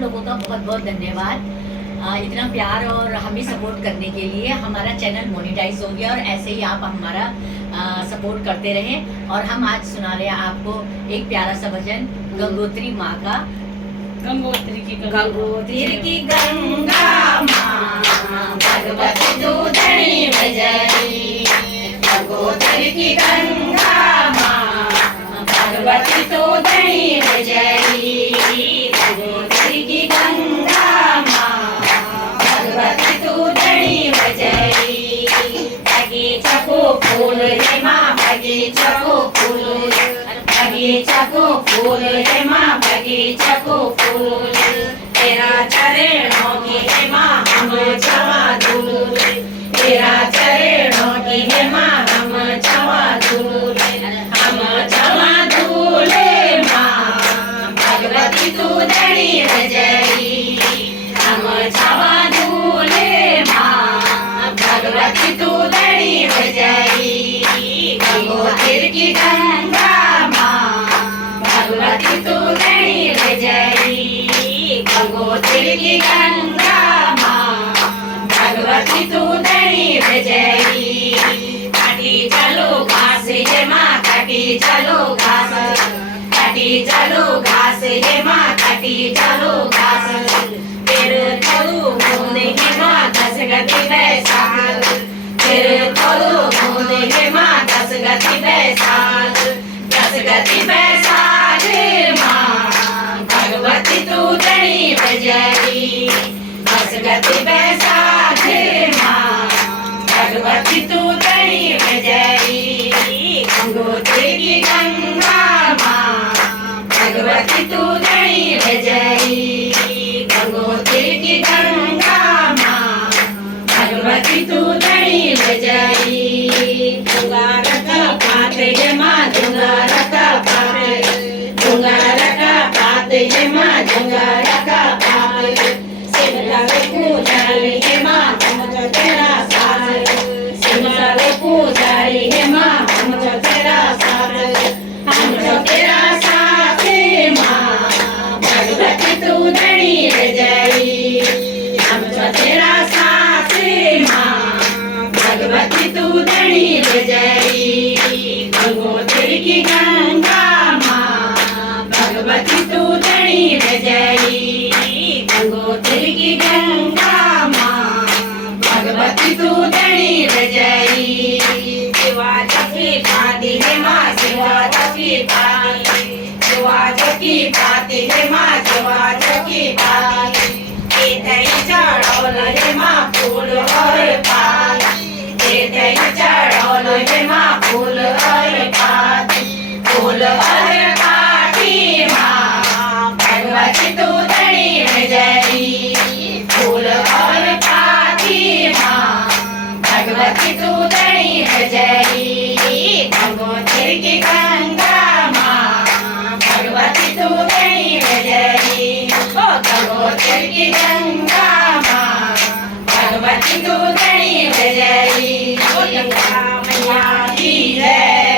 आप लोगों का बहुत बहुत धन्यवाद इतना प्यार और हमें सपोर्ट करने के लिए। हमारा चैनल मोनेटाइज हो गया और ऐसे ही आप हमारा सपोर्ट करते रहें। और हम आज सुना रहे हैं आपको एक प्यारा सा भजन गंगोत्री माँ का। गंगोत्री की गंगा माँ भगवती दूधनी भजरी, गंगोत्री की गंगा माँ भगवती दूधनी भजरी, गंगोत्री की गंगा माँ भगवती दूधनी भजरी। बगीचा को फूल रे माँ, बगीचा को फूल, बगीचा को फूल रे माँ, बगीचा को फूल। तेरा चरणों की है माँ हम जवा दूर, तेरा चरणों की है माँ हम जवा दूर, हम जवा दूले माँ भगवती दूधनी भजरी, हम जवा दूले माँ भगवती दूधनी भजरी। गंगोत्री की गंगा माँ भगवती दूधनी भजरी, गंगोत्री की गंगा माँ भगवती दूधनी भजरी। काटी चलो घास ये माँ, काटी चलो घास, काटी चलो घास ये माँ, काटी चलो घास। तेरे तलु घूमने की माँ दस गति बैसाख, तेरे तलु घूमने की माँ दस गति बैसाख, दस गति बैसाख माँ भगवती दूधनी भजरी, दस गति बैसाख माँ भगवती दूधनी भजरी। गंगोत्री की गंगा माँ भगवती दूधनी भजरी, गंगोत्री की गंगा माँ भगवती दूधनी भजरी। दुंगार का पात ये माँ, दुंगार का पात, दुंगार का पात ये माँ, दुंगार का पात। शिमला पूजारी ये माँ हम तो तेरा साथ, शिमला पूजारी ये माँ हम तो तेरा साथ, हम तो तेरा साथ माँ भगवती दूधनी भजरी, हम तो तेरा साथ माँ भगवती दूधनी भजरी। गंगोत्री की गंगा माँ भगवती दूधनी भजरी, गंगोत्री की गंगा माँ भगवती दूधनी भजरी। शिवाज की पाती है माँ, शिवाज की पाती, शिवाज की पाती है माँ, शिवाज की पाती। दही चढ़ौल है माँ फूल और पात, दही चढ़ौल है माँ फूल और पात, फूल और पाती माँ भगवती दूधनी भजरी, फूल और पाती माँ भगवती दूधनी भजरी। गंगोत्री की गंगा माँ भगवती दूधनी भजरी, ओ गंगोत्री की गंगा माँ भगवती दूधनी